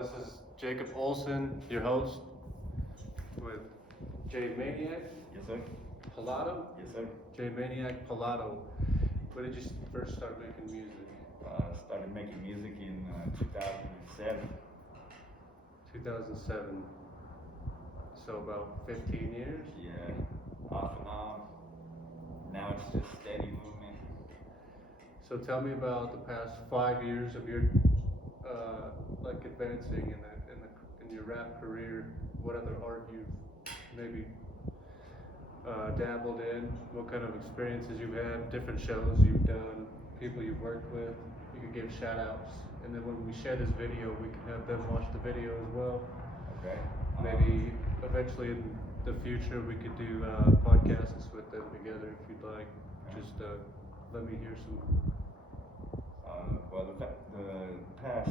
This is Jacob Olson, your host, with JManiac, Yes, sir. Palato. Yes, sir. JManiac, Palato. When did you first start making music? Started making music in 2007. 2007. So about 15 years? Yeah, off and on. Now it's just steady movement. So tell me about the past 5 years of your like advancing in your rap career. What other art you've maybe dabbled in? What kind of experiences you've had? Different shows you've done? People you've worked with? You could give shout outs, and then when we share this video, we can have them watch the video as well. Okay. Maybe eventually in the future we could do podcasts with them together if you'd like. Just let me hear some. Well, the past,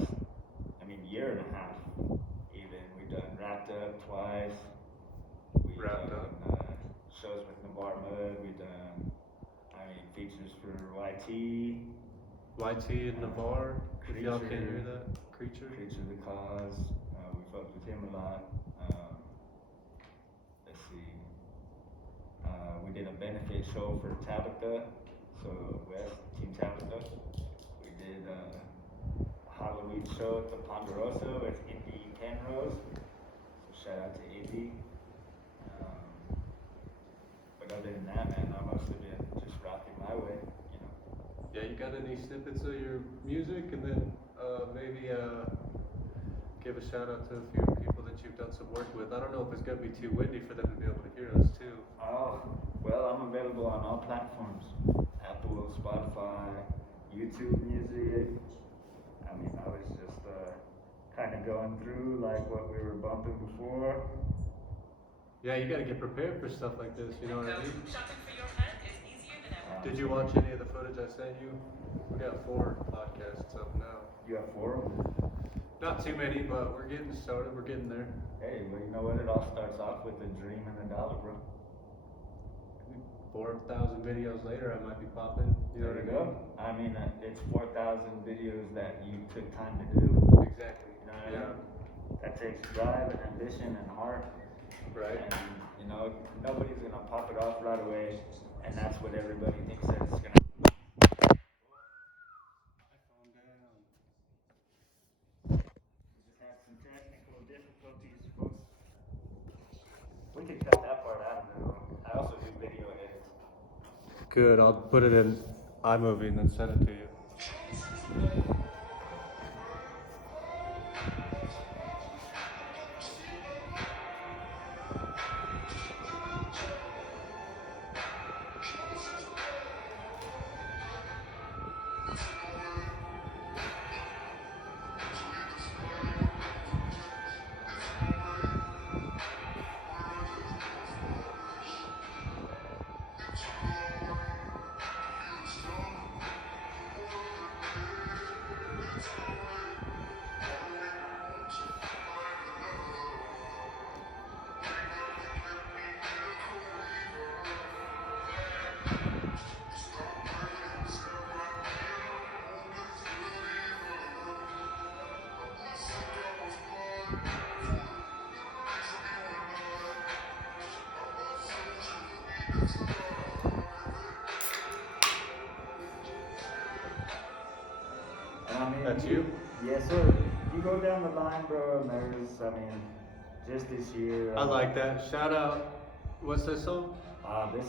year and a half, even, we've done Wrapped Up twice. We've Wrapped done Up. Shows with Navar Mud. We've done, features for YT. YT and Navar. If y'all can't hear that, Creature. Creature the Cause. We fucked with him a lot. Let's see. We did a benefit show for Tabitha. So West, Team Tabitha. We did a Halloween show at the Ponderosa with Indy Penrose. So shout out to Indy. But other than that, man, I must have been just rocking my way, Yeah, you got any snippets of your music, and then maybe give a shout out to a few people that you've done some work with. I don't know if it's gonna be too windy for them to be able to hear us too. Oh, well, I'm available on all platforms. Apple, Spotify, YouTube Music. I was just kind of going through like what we were bumping before. Yeah, you gotta get prepared for stuff like this, you know what I mean? Shopping for your pet is easier than ever. Did you watch any of the footage I sent you? We got 4 podcasts up now. You have 4 of them? Not too many, but we're getting started. We're getting there. Hey, well, you know what? It all starts off with a dream and a dollar, bro. 4,000 videos later, I might be popping. You know There what you I mean? go. It's 4,000 videos that you took time to do. Exactly. You know what I mean? That takes drive and ambition and heart. Right. And, nobody's going to pop it off right away. And that's what everybody thinks that it's going to. We just had some technical difficulties, folks. We could cut that part out of there, though. I also do video edits. Good. I'll put it in iMovie and then send it to you. That's you? Yes, sir. You go down the line, bro, and there's, just this year. I like that. Shout out. What's this song? This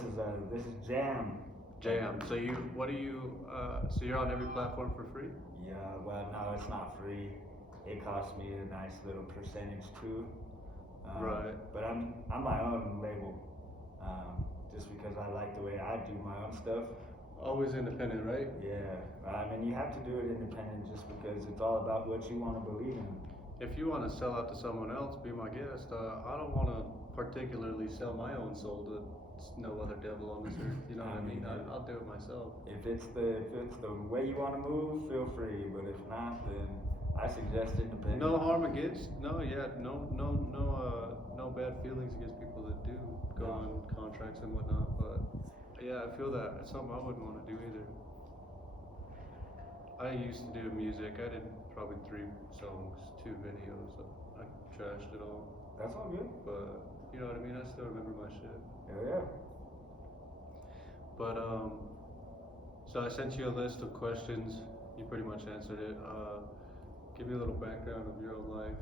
is Jam. Jam. So so you're on every platform for free? Yeah, well, no, it's not free. It costs me a nice little percentage too. Right. But I'm my own label. Just because I like the way I do my own stuff. Always independent, right? Yeah, you have to do it independent just because it's all about what you want to believe in. If you want to sell out to someone else, be my guest. I don't want to particularly sell my own soul to no other devil on this earth. You know what I mean? I'll do it myself. If it's the way you want to move, feel free. But if not, then I suggest independent. No harm against. No bad feelings against people that do go on contracts and whatnot. But yeah, I feel that it's something I wouldn't want to do either. I used to do music. I did probably 3 songs, 2 videos. I trashed it all, That's all good. but you know what I mean. I still remember my shit. Hell yeah. But so I sent you a list of questions. You pretty much answered it. Give me a little background of your own life.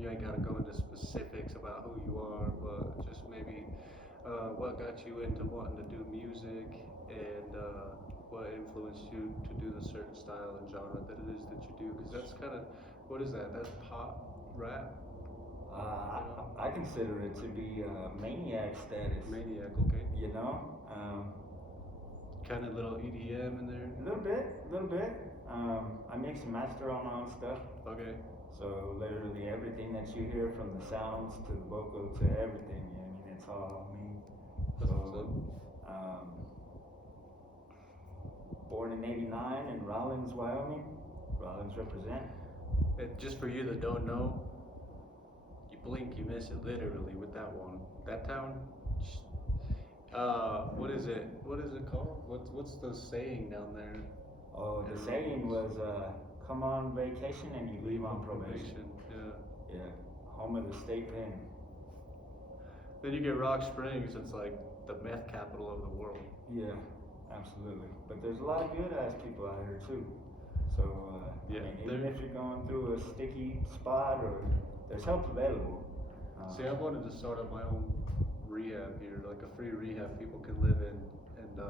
You ain't gotta go into specifics about who you are, but just maybe what got you into wanting to do music, and what influenced you to do the certain style and genre that it is that you do. Because that's kind of, what is that? That's pop, rap, I consider it to be maniac status. maniac, okay? You know, Kind of little EDM in there. a little bit. I mix and master all my own stuff. Okay. So literally everything that you hear, from the sounds to the vocal to everything, I mean, it's all me. That's what's So, up. born in '89 in Rollins, Wyoming. Rollins represent. And just for you that don't know, you blink, you miss it literally with that one. That town, what is it? What is it called? What's the saying down there? Oh, the saying was, come on vacation and you leave on probation. Yeah. Yeah, home of the state pen. Then you get Rock Springs. It's like the meth capital of the world. Yeah, absolutely. But there's a lot of good ass people out here too. So, Yeah, I mean, even there- if you're going through a sticky spot, or there's help available. See, I wanted to start up my own rehab here, like a free rehab people can live in, and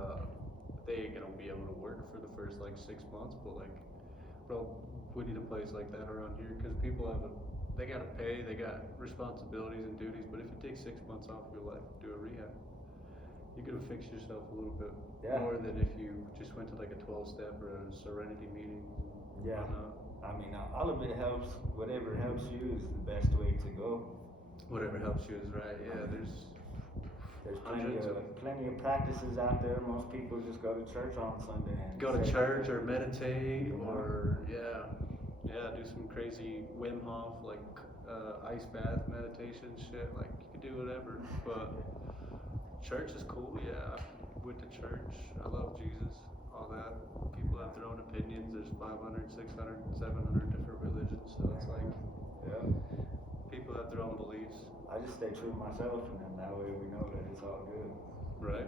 they ain't gonna be able to work for the first like 6 months, but like, bro, we need a place like that around here, because people they gotta pay, they got responsibilities and duties, but if you take 6 months off your life, do a rehab, you could fix yourself a little bit Yeah. more than if you just went to like a 12-step or a serenity meeting. Yeah. whatnot. I mean, all of it helps. Whatever helps you is the best way to go. Whatever helps you is right. Yeah, There's Hundreds plenty of practices out there. Most people just go to church on Sunday and go to say- church or meditate, or do some crazy Wim Hof like ice bath meditation shit. Like you can do whatever, but church is cool. Yeah, I went to church. I love Jesus. All that. People have their own opinions. There's 500, 600, 700 different religions, so it's like Yeah. people have their own beliefs. I just stay true to myself, and then that way we know that it's all good. Right.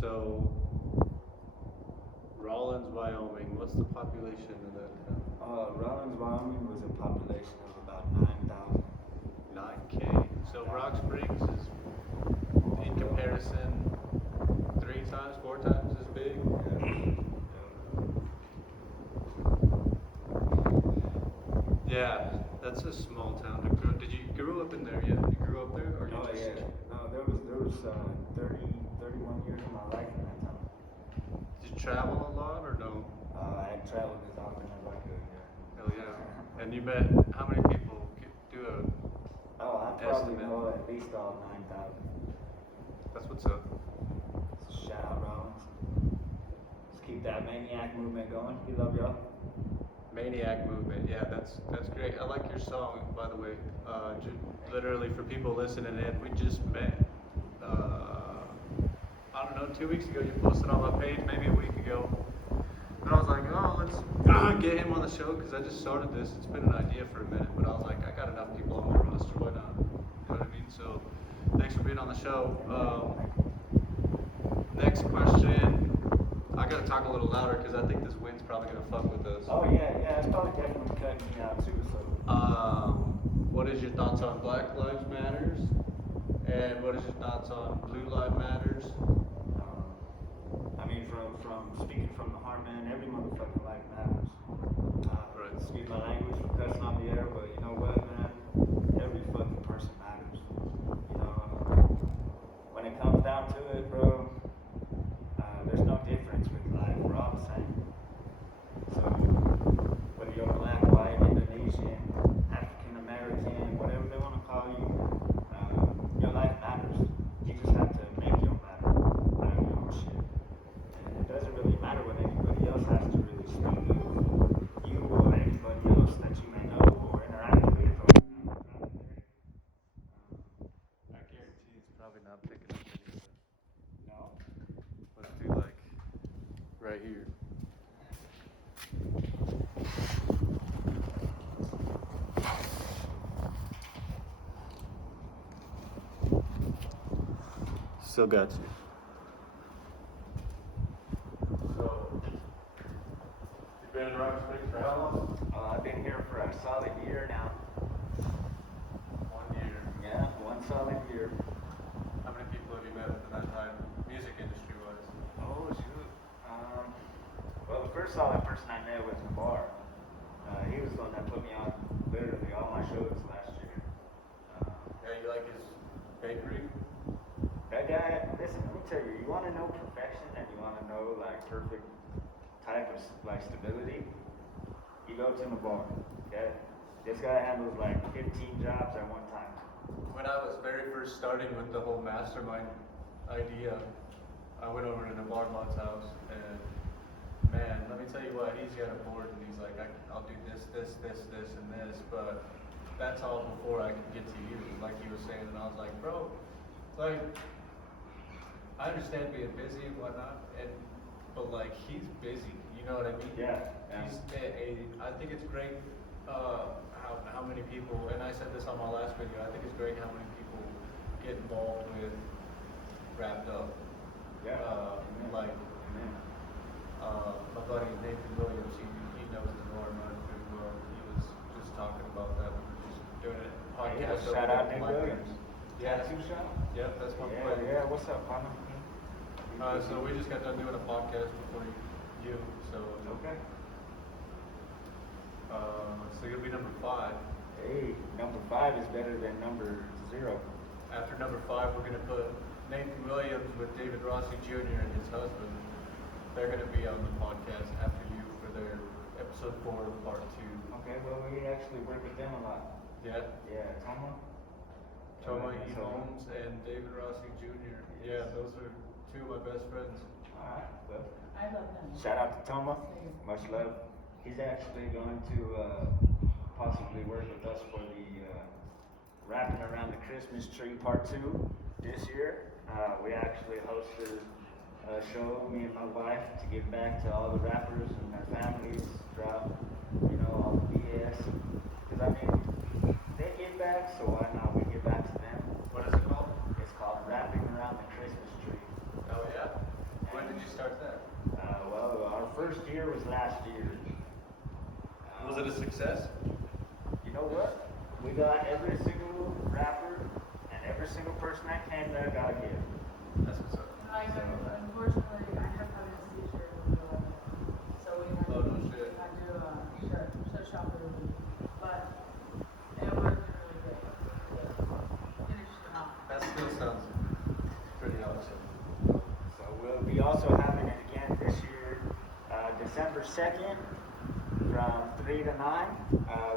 So, Rollins, Wyoming. What's the population of that town? Rollins, Wyoming was a population of about 9,000. 9K. So Rock Springs is, in comparison, 3 times, 4 times as big. Yeah, that's a small town to grow. Did you grow up in there yet? You grew up there, or you Oh just? yeah. No, there was 31 years of my life in that town. Did you travel a lot or no? I traveled as often as I could. Yeah. Hell yeah. And you met how many people? Do a. Oh, I probably Estimate. know at least all 9,000. That's what's up. So shout out Rollins. Let's keep that maniac movement going. We love y'all. Maniac movement, yeah, that's great. I like your song, by the way. Literally, for people listening in, we just met. I don't know, 2 weeks ago. You posted on my page, maybe a week ago, and I was like, oh, let's get him on the show, because I just started this. It's been an idea for a minute, but I was like, I got enough people on my roster. Why not? You know what I mean? So, thanks for being on the show. Next question. I gotta talk a little louder because I think this wind's probably gonna fuck with us. Oh yeah, it's probably definitely cutting me out too. So. What is your thoughts on Black Lives Matters? And what is your thoughts on Blue Lives Matters? I mean, from speaking from the heart, man, every motherfucking life matters. Right. Excuse my language for cussing on the air, but you know what, man? Every fucking person matters. You know, when it comes down to it, bro, there's no difference with life. We're all the same. So, whether you're black, white, Indonesian, African American, whatever they want to call you, your life matters. You just have to make your matter out of your own shit. And it doesn't really matter what anybody else has to really speak of you or anybody else that you may know or interact with. I guarantee it's probably not picking up any of that. No. Let's do like right here. Still got you. So, you've been in Rock Springs for how long? I've been here for a solid year now. 1 year. Yeah, one solid year. How many people have you met within that time, music industry wise? Oh shoot. Well, the first solid person I met was Navar. He was the one that put me on literally all my shows last year. Yeah, you like his bakery? That guy, listen, let me tell you, you want to know perfection and you want to know like perfect type of like stability, you go to Navar. Okay, this guy handles like 15 jobs at one time. When I was very first starting with the whole mastermind idea, I went over to Navarmo's house and man, let me tell you what, he's got a board and he's like, I'll do this, and this, but that's all before I can get to you, like he was saying, and I was like, bro, like, I understand being busy and whatnot, but like, he's busy, you know what I mean? Yeah. He's I think it's great, how many people, and I said this on my last video, I think it's great how many people get involved with Wrapped Up. Yeah. Like, my buddy Nathan Williams, he knows the Lord pretty well. He was just talking about that. We were just doing it podcast. Shout out Nick Like, Williams. Yeah. Tattoo shop? Yep, that's my Yeah, buddy. yeah. What's up, partner? So we just got done doing a podcast before you. So Okay. so you'll be number 5. Hey, number 5 is better than number 0. After number 5, we're gonna put Nathan Williams with David Rossi Jr. and his husband. They're gonna be on the podcast after you for their episode 4, part 2. Okay, well, we actually work with them a lot. Yeah. Yeah, Toma. Toma Yeah, E. so- Holmes and David Rossi Jr. Yeah, those are 2 of my best friends. Alright, well, I love them. shout out to Toma. Much love. He's actually going to possibly work with us for the Wrapping Around the Christmas Tree Part 2 this year. We actually hosted a show, me and my wife, to give back to all the rappers and their families throughout, all the BS. Because I mean, they give back, so why not we give back to them? What is it called? It's called Wrapping Around the Christmas Tree. Oh yeah? When did you start that? Well, our first year was last year. Was it a success? You know what? We got every single rapper and every single person that came there got a gift. That's what's up. Unfortunately, I have had a seizure in the so we had Oh, no shit. had to shut shop early. But it worked really good. Finished it off. That still sounds pretty awesome. So we'll be also having it again this year, December 2nd from 3 to 9.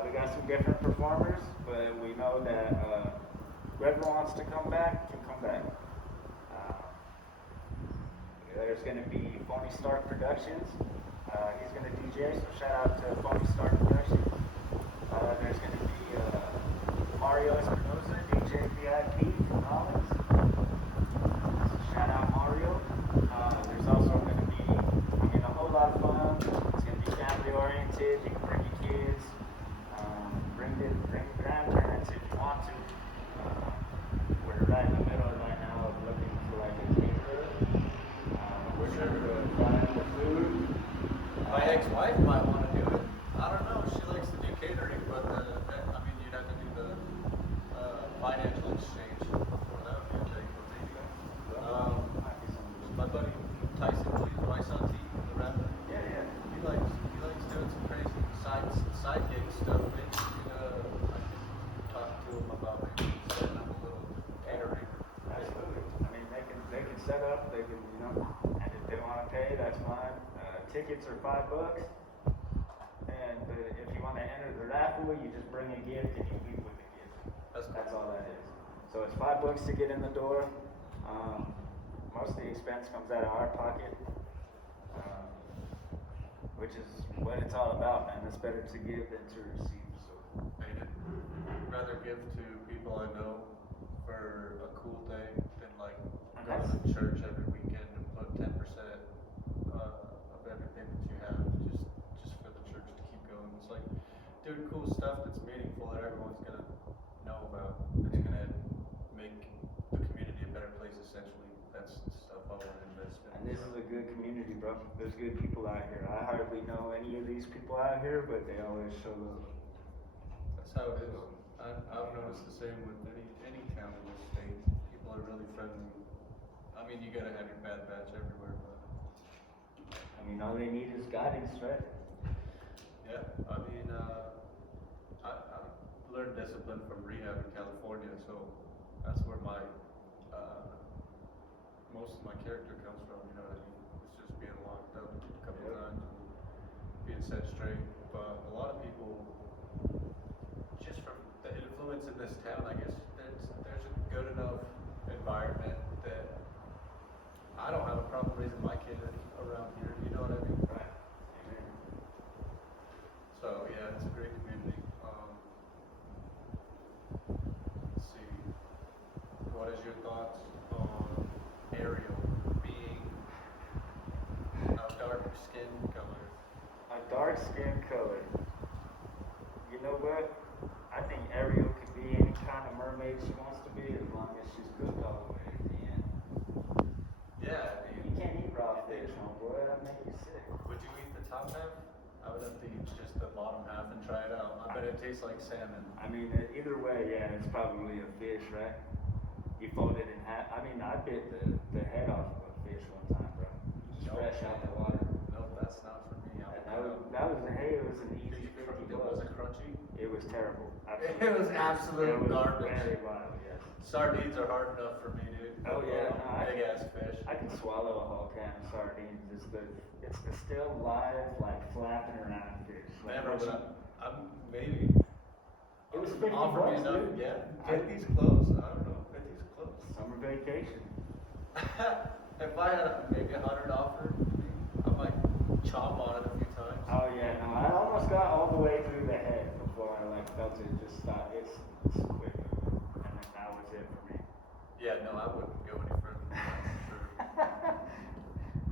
We got some different performers, but we know that whoever wants to come back can come back. There's going to be Phony Stark Productions. He's going to DJ, so shout out to Phony Stark Productions. There's going to be Mario Espinosa, DJ VIP from Rollins. Shout out Mario. There's also going to be, a whole lot of fun. It's going to be family oriented. You can bring your kids, bring grandparents if you want to. We're right in the middle right now of looking for like a caterer. We're sure to find the food. My ex-wife might want to do it. I don't know. She likes to do catering, but you'd have to do the financial exchange for that. Would be a big one. My buddy Tyson, my son T, the rapper. Yeah. He likes doing some crazy side gig stuff. Maybe I could talk to him about maybe setting up a little catering. Absolutely. They can set up, they can, and if they want to pay, that's fine. Tickets are $5. And if you want to enter the raffle, you just bring a gift and you leave with a gift. That's all that is. So it's $5 to get in the door. Most of the expense comes out of our pocket, which is what it's all about, man. It's better to give than to receive. So I'd rather give to people I know for a cool day than like go to church every weekend and put 10% of everything that you have just for the church to keep going. It's like doing cool stuff that's meaningful that everyone's gonna know about. That's gonna make the community a better place essentially. bro. There's good people out here. I hardly know any of these people out here, but they always show love. That's how it is. I've noticed the same with any town in this state. People are really friendly. I mean, you gotta have your bad batch everywhere, but I mean, all they need is guidance, right? yeah. I mean, I learned discipline from rehab in California, so that's where my most of my character comes from. You know what I mean? It's just being locked up a couple Yep. times and being set straight. But a lot of people, just from the influence in this town, I guess there's a good enough environment that I don't have a problem raising my kid around here. You know what I mean? Right. Amen. So yeah, it's a great community. Let's see. What is your thoughts on Ariel being a dark skin color? A dark skin color. You know what? I think Ariel could be any kind of mermaid she wants to be as long as she's cooked all the way at the end. Yeah, I You mean, can't eat raw fish, homeboy. That'll make you sick. would you eat the top half? I would have to eat just the bottom half and try it out. I bet it tastes like salmon. I mean, either way, yeah, it's probably a fish, right? You fold it in half. I mean, I bit the head off of a fish one time, bro. Just No. fresh out the water. No, that's not for me. And that was hey, it was an easy 50 It bucks. wasn't crunchy. It was terrible. It was absolute It was garbage. very wild, yes. Sardines are hard enough for me, dude. Oh, yeah, no, Big ass fish. I can swallow a whole can of sardines. It's the still live, like flapping around fish. Like, Never, once you- but I'm maybe. It was 50 Offer me bucks, enough, dude. yeah. 50's close. I don't know. 50's close. Summer vacation. If I had maybe 100 offered, I might chomp on it a few times. Oh yeah, no, I almost got all the way through the head before I like felt it just stop. It's quick, and then that was it for me. Yeah, no, I wouldn't go any further than that for sure.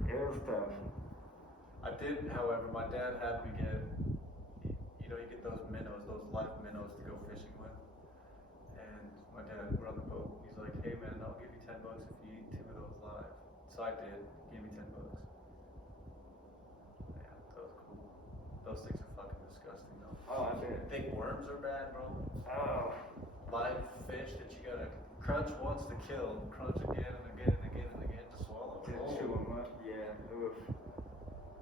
It was tough. I did, however, my dad had me get, you know, you get those minnows, those live minnows to go fishing with. And my dad, we're on the boat, he's like, hey man, I'll give you 10 bucks if you eat 2 of those live. So I did, gave me 10 bucks. Yeah, that was cool. Those things are fucking disgusting though. Oh, I bet. Think worms are bad, bro? Oh, Live fish that you gotta crunch once to kill, crunch again and again and again and again to swallow. to chew them up. Yeah, oof.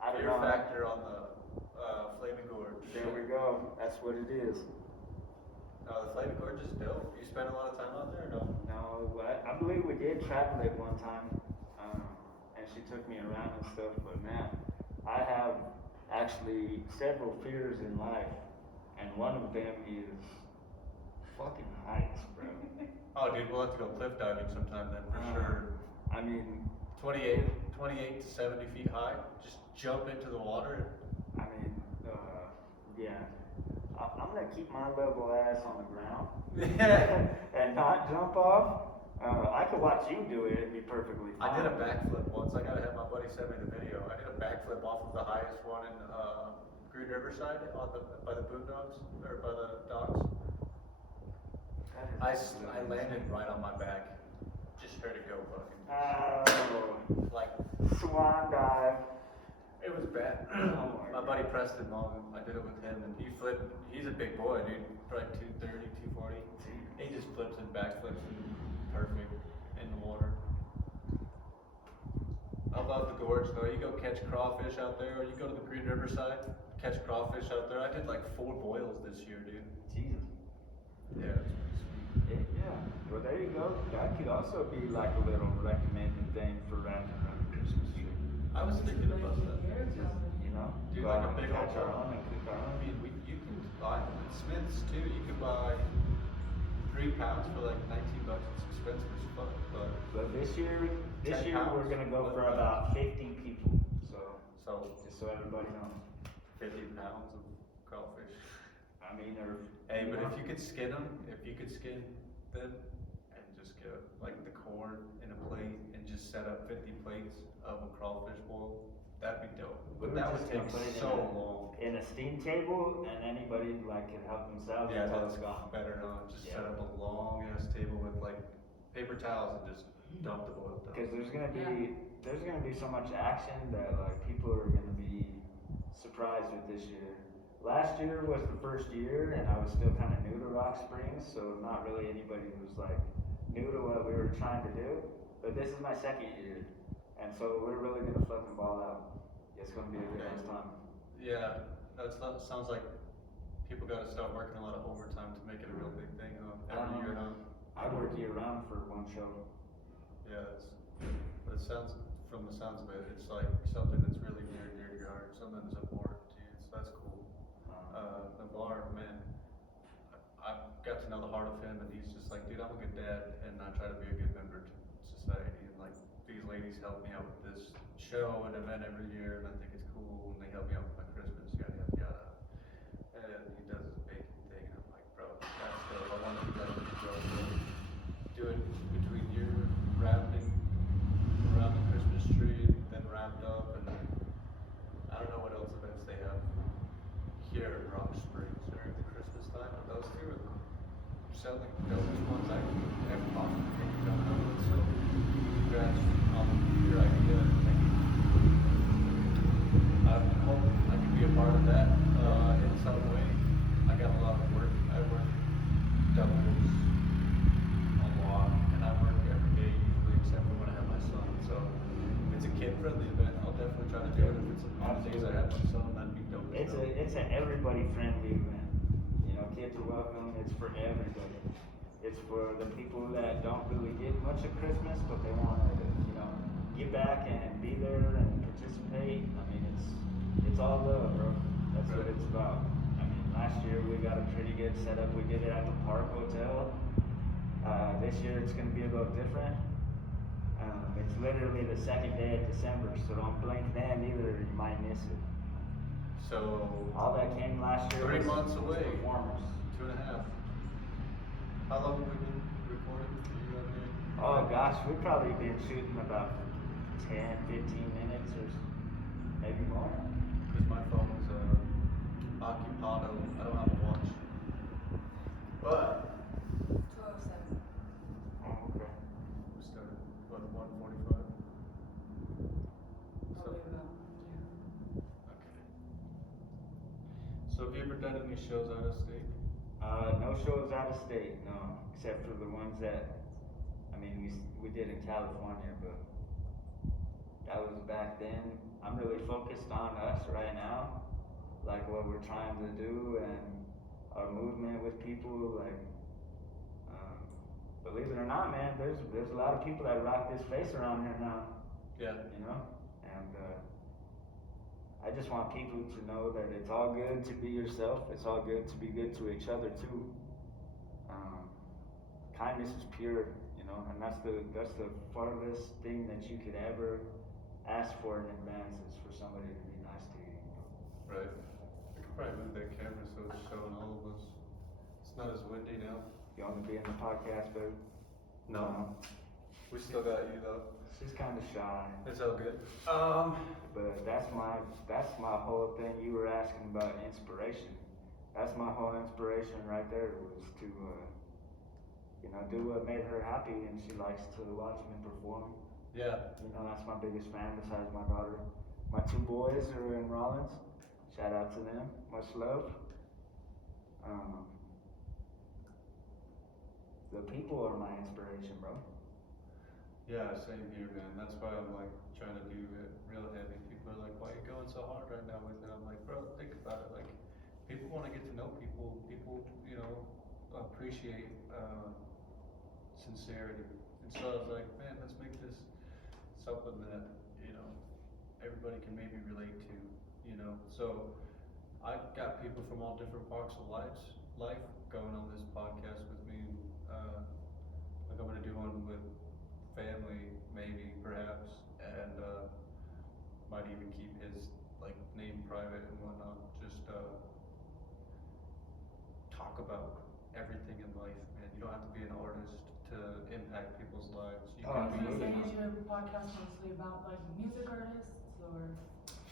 I don't Fear know. factor on the flaming gorge. There we go. That's what it is. The flaming gorge is dope. You spend a lot of time out there, or no? No, I believe we did travel it one time, and she took me around and stuff. But man, I have actually several fears in life, and one of them is fucking heights, bro. Oh, dude, we'll have to go cliff diving sometime then, for sure. I mean, 28 to 70 feet high. Just jump into the water. yeah. I'm gonna keep my level ass on the ground Yeah. and not jump off. I could watch you do it; it'd be perfectly fine. I did a backflip once. I gotta have my buddy send me the video. I did a backflip off of the highest one in Green Riverside by the boondocks or by the docks. That is I landed right on my back. Just heard it go fucking. Oh, Like, swan dive. it was bad. Oh My my buddy Preston Long, I did it with him, and he flipped. He's a big boy, dude. Probably 230, 240. He just flips and backflips and perfect in the water. I love the gorge though. You go catch crawfish out there, or you go to the Green Riverside, catch crawfish out there. I did like 4 boils this year, dude. Jesus. Yeah, it's pretty sweet. Yeah. Well, there you go. That could also be like a little recommended thing for wrapping around the Christmas tree. I was thinking about that. You know, Dude, go like out a big and catch old our own and cook our I own. mean, you can buy them at Smith's too. You can buy 3 pounds for like 19 bucks. It's expensive as fuck, but But this year 10 we're pounds, gonna go for 11 about 50 people. so Just so everybody knows. 50 pounds of crawfish. I mean, or Hey, but if you could skin them, them and just get like the corn in a plate and just set up 50 plates of a crawfish boil, that'd be dope. But We're that would just take gonna put it so in a- long. in a steam table, and anybody like can help themselves Yeah, until that's it's gone. better not just Yeah. set up a long ass table with like paper towels and just dump the boiled down. Because there's gonna be there's gonna be so much action that like people are gonna be surprised with this year. Last year was the first year, and I was still kind of new to Rock Springs, so not really anybody was like new to what we were trying to do. But this is my second year, and so we're really gonna fucking ball out. It's gonna be a good ass time. Yeah, sounds like people gotta start working a lot of overtime to make it a real big thing, huh? Every year, huh? I work year round for one show. Yeah, but it sounds, from the sounds of it, it's like something that's really near to your heart, something that's important to you, so that's cool. Navarre, man, I've got to know the heart of him, and he's just like, dude, I'm a good dad, and I try to be a good member to society, and like, these ladies help me out with this show and event every year, and I think it's cool, and they help me out with my Christmas, yada, yada, yada. And he does his baking thing, and I'm like, bro, that's dope, I want to do that with you, bro, so do it between you wrapping around the Christmas tree, then wrapped up, and then, I don't know what else events they have here in Rock Springs during the Christmas time, but those two are selling dopest ones I can ever possibly think of coming up with, so congrats on your idea, thank you. I hope I can be a part of that, in some way. I got a lot of work, I work doubles a lot, and I work every day usually, except for when I have my son, so if it's a kid-friendly event, I'll definitely try to do it. If it's on the days I have my son, that'd be dope as hell. It's an everybody friendly event. You know, kids are welcome. It's for everybody. It's for the people that don't really get much of Christmas, but they want to, you know, get back and be there and participate. I mean, it's all love, bro. That's what it's about. I mean, last year we got a pretty good setup. We did it at the Park Hotel. This year it's going to be a little different. It's literally the second day of December, so don't blink then either, you might miss it. So, All that came last year 3 was months away. performers. 2.5. How long have we been recording for you on there? Oh gosh, we've probably been shooting about 10, 15 minutes or maybe more. Because my phone is Palato. I don't have a watch. But 207. Oh, okay. we started, what, 1:45? Probably about, Okay. So have you ever done any shows out of state? No shows out of state, no, except for the ones that, I mean, we did in California, but that was back then. I'm really focused on us right now, like what we're trying to do and our movement with people. Like, believe it or not, man, there's a lot of people that rock this face around here now. Yeah. You know, and I just want people to know that it's all good to be yourself. It's all good to be good to each other too. Kindness is pure, you know, and that's the farthest thing that you could ever ask for in advance is for somebody to be nice to you. Right. I could probably move that camera so it's showing all of us. It's not as windy now. You want to be in the podcast, baby? No. We still got you though. She's kind of shy. It's all good. But that's my whole thing. You were asking about inspiration. That's my whole inspiration right there was to, you know, do what made her happy, and she likes to watch me perform. Yeah. You know, that's my biggest fan besides my daughter. My 2 boys are in Rollins. Shout out to them. Much love. The people are my inspiration, bro. Yeah, same here, man. That's why I'm like trying to do it real heavy. People are like, why are you going so hard right now with it? I'm like, bro, think about it. Like, people want to get to know people. People, you know, appreciate sincerity. And so I was like, man, let's make this something that, you know, everybody can maybe relate to, you know. So I've got people from all different parts of life going on this podcast with me. Like I'm gonna do one with family, maybe, perhaps, and might even keep his like name private and whatnot. Just talk about everything in life, man. You don't have to be an artist to impact people's lives. You Oh, can be. is your podcast mostly about like music artists or?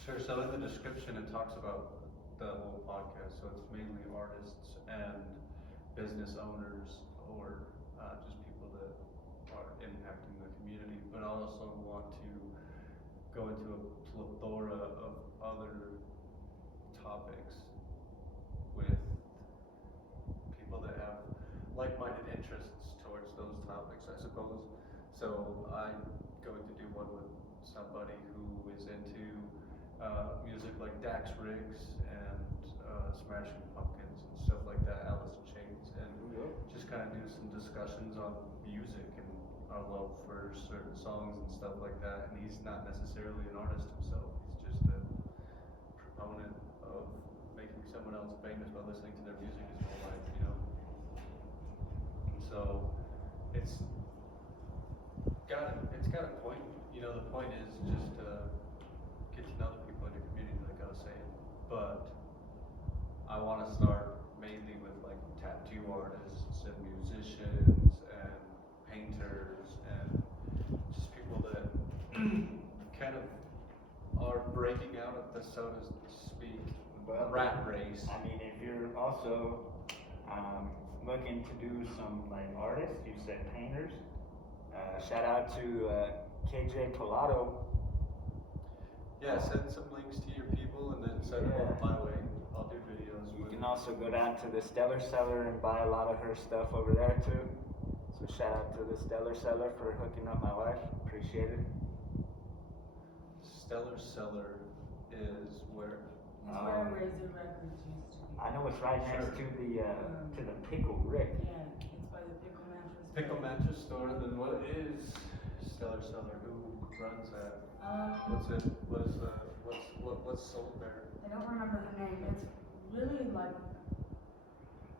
Sure. So in the description, it talks about the whole podcast. So it's mainly artists and business owners, or just people that are impacting the community. But I also want to go into a plethora of other topics with people that have like-minded interests towards those topics, I suppose. So I'm going to do one with somebody who is into music like Dax Riggs and Smashing Pumpkins and stuff like that, Alice in Chains, and just kind of do some discussions on music and our love for certain songs and stuff like that. And he's not necessarily an artist himself; he's just a proponent of making someone else famous by listening to their music his whole life, you know. So it's got a point. You know, the point is just to get to know the people in your community, like I was saying. But I want to start mainly with like tattoo artists and musicians and painters and just people that kind of are breaking out of the, so to speak, rat race. I mean, if you're also looking to do some like artists, you said painters. Shout out to KJ Palato. Yeah, send some links to your people and then send them Yeah. my way. I'll do videos. You with can also go down to the Stellar Cellar and buy a lot of her stuff over there too. So shout out to the Stellar Cellar for hooking up my wife. Appreciate it. Stellar Cellar is where? It's where Razor Records used to be. I know it's right next to the Pickle Rick. Yeah, it's by the Pickle Mattress. Pickle Mattress Store. And then what is Stellar Cellar? Who runs that? What's it? What's sold there? I don't remember the name. It's really like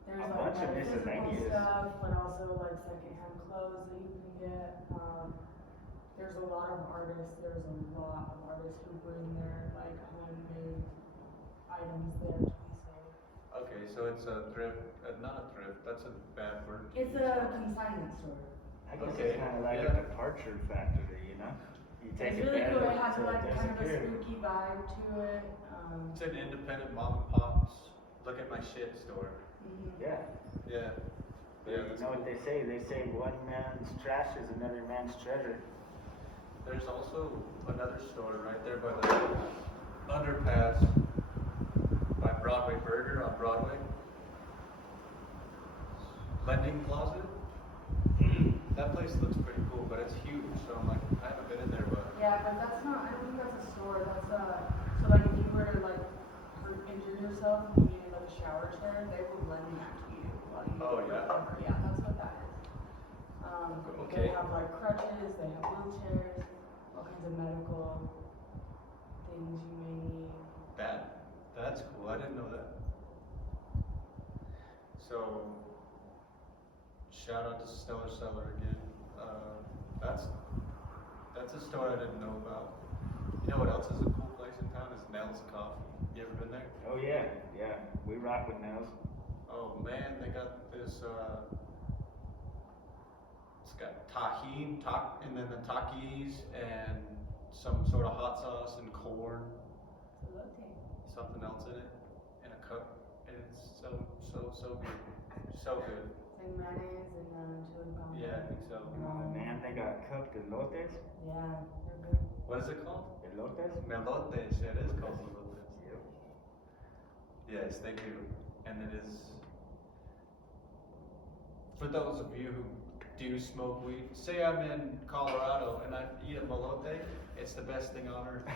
there's A like bunch of metaphysical miscellaneous. stuff, but also like secondhand clothes that you can get. There's a lot of artists. There's a lot of artists who bring their like homemade items there to be sold. Okay, so it's a thrift, not a thrift. That's a bad word. to It's use. a consignment store. I guess Okay, it's kind of like yeah. a departure factory, you know? You take It's it really there cool. It has to like kind of a disappear. spooky vibe to it. It's an independent mom and pop's. Look at my shit store. Yeah. Yeah. But Yeah, you that's know what cool. they say? They say one man's trash is another man's treasure. There's also another store right there by the underpass by Broadway Burger on Broadway. Lending Closet. That place looks pretty cool, but it's huge. So I'm like, I haven't been in there, but Yeah, but that's not. I don't think that's a store. That's so like if you were to like injure yourself and you needed like a shower chair, they would lend that to you while you. Oh, yeah? recover. Yeah, that's what that is. Okay. They have like crutches. They have wheelchairs. All kinds of medical things you may need. that's cool. I didn't know that. So shout out to Stellar Cellar again. That's a store I didn't know about. You know what else is a cool place in town? Is Nell's Coffee. You ever been there? Oh yeah, yeah. We rock with nails. Oh man, they got this. It's got tahine, and then the takis, and some sort of hot sauce and corn, It's a latte. something else in it, in a cup, and it's so good, so good. It's like mayonnaise and chili powder. Yeah, I think so. Oh man, they got cooked elotes. Yeah, they're good. What is it called? Elotes? Melotes. It is called melotes. Yep. Yes, they do, and it is. For those of you who do smoke weed, say I'm in Colorado and I eat a melote, it's the best thing on earth.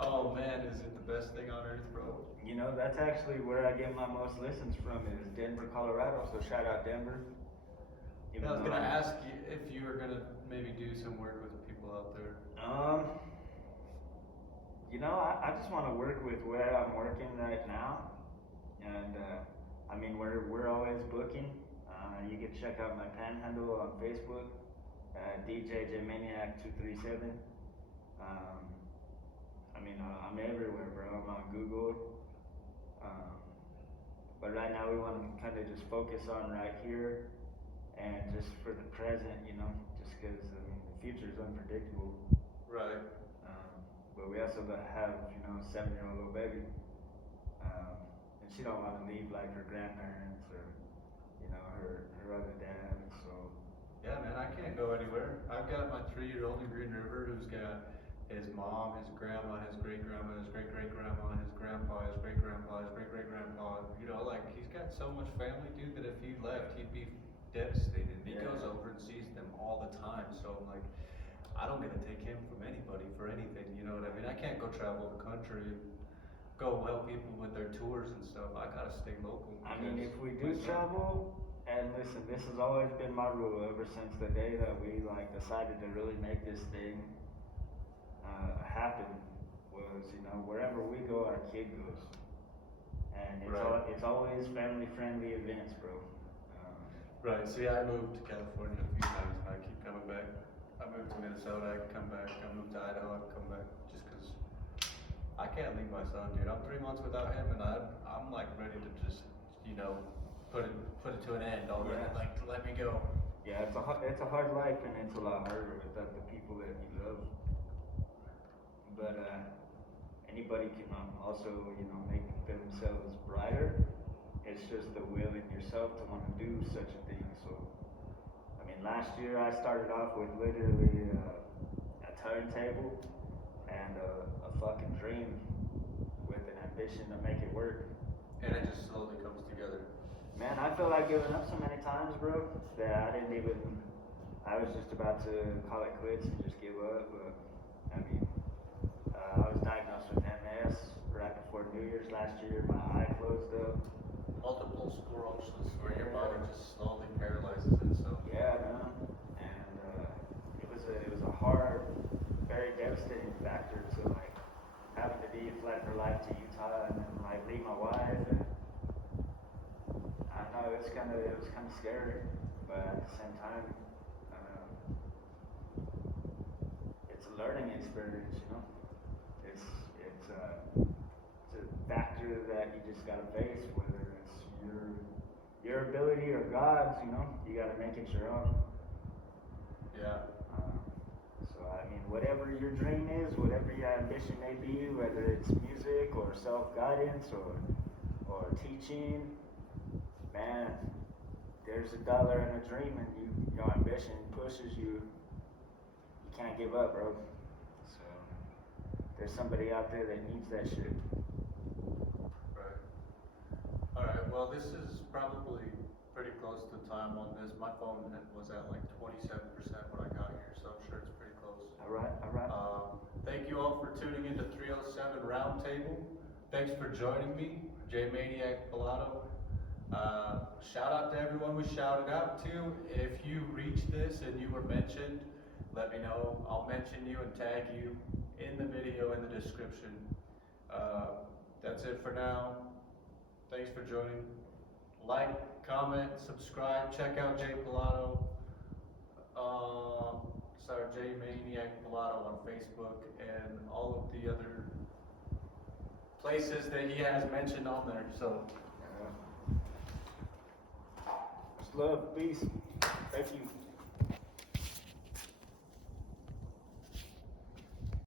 Oh man, is it the best thing on earth, bro? You know, that's actually where I get my most listens from is Denver, Colorado. So shout out Denver. Even I was though gonna I'm- ask you if you were gonna maybe do some work with the people out there. You know, I just want to work with where I'm working right now, and I mean we're always booking. You can check out my panhandle on Facebook, DJ JManiac 237. I mean I'm everywhere, bro. I'm on Google. But right now we want to kind of just focus on right here, and just for the present, you know, just because I mean the future is unpredictable. Right. But we also have, you know, a 7-year-old little baby. And she don't want to leave like her grandparents or, you know, her other dad. So Yeah, man, I can't go anywhere. I've got my 3-year-old in Green River who's got his mom, his grandma, his great-grandma, his great-great-grandma, his grandpa, his great-grandpa, his great-great-grandpa. You know, like, he's got so much family, dude, that if he left, he'd be devastated. He Yeah. goes over and sees them all the time, so I'm like, I don't get to take him from anybody for anything, you know what I mean? I can't go travel the country and go help people with their tours and stuff. I gotta stay local. I mean, if we because do my son- travel, and listen, this has always been my rule ever since the day that we like decided to really make this thing happen. Was, you know, wherever we go, our kid goes, and Right. it's always family friendly events, bro. Right, see, I moved to California a few times and I keep coming back. I moved to Minnesota, I come back. I moved to Idaho, I come back. Just 'cause I can't leave my son, dude. I'm 3 months without him and I'm like ready to just, you know, put it to an end already. Yeah. Like, let me go. Yeah, it's a hard life, and it's a lot harder without the people that you love. But anybody can also, you know, make themselves brighter. It's just the will in yourself to want to do such a thing. So, I mean, last year I started off with literally a turntable and a fucking dream with an ambition to make it work. And it just slowly comes together. Man, I feel like giving up so many times, bro, that I was just about to call it quits and just give up. But, I mean, I was diagnosed with MS right before New Year's last year. My eye closed up. Multiple sclerosis, where your body just slowly paralyzes itself. Yeah, man. And it was a hard, very devastating factor to like having to be fled for life to Utah and then like leave my wife. And I know it was kind of scary, but at the same time, it's a learning experience, you know. It's a factor that you just gotta face, whether it's your ability or God's, you know. You gotta make it your own. Yeah. So I mean, whatever your dream is, whatever your ambition may be, whether it's music or self-guidance or teaching, man, there's a dollar and a dream, and your ambition pushes you. You can't give up, bro. So there's somebody out there that needs that shit. Right. Alright, well, this is probably pretty close to time on this. My phone was at like 27% when I got here, so I'm sure it's pretty close. All right. Thank you all for tuning into 307 Roundtable. Thanks for joining me, JManiac, Palato. Shout out to everyone we shouted out to. If you reach this and you were mentioned, let me know. I'll mention you and tag you in the video in the description. That's it for now. Thanks for joining. Like, comment, subscribe, check out Jay Palato. Sorry, JManiac Palato on Facebook and all of the other places that he has mentioned on there. So, Much love, peace. Thank you.